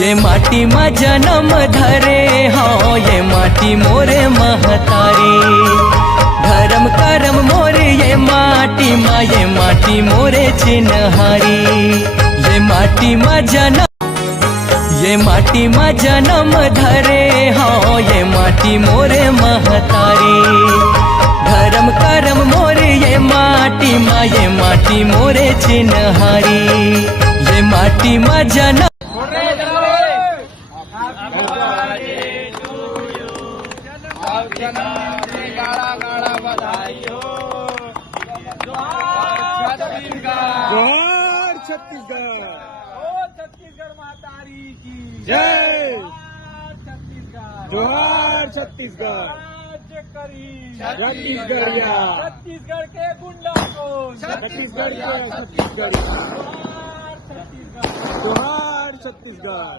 ये माटी में जन्म धरे हाँ ये माटी मोरे महतारी। धर्म करम मोरे ये माटी मोरे चिन्हारी। ये माटी में जन्म धरे हाँ ये माटी मोरे महतारी। धर्म करम मोरे ये माटी मोरे चिन्हारी। ये माटी में जन्म जोहार छत्तीसगढ़, छत्तीसगढ़ मातारी की जय। छत्तीसगढ़ जोहार छत्तीसगढ़, राज्य करी छत्तीसगढ़िया, छत्तीसगढ़ के गुंडा को छत्तीसगढ़िया, छत्तीसगढ़िया, जोहार छत्तीसगढ़। जोहार छत्तीसगढ़।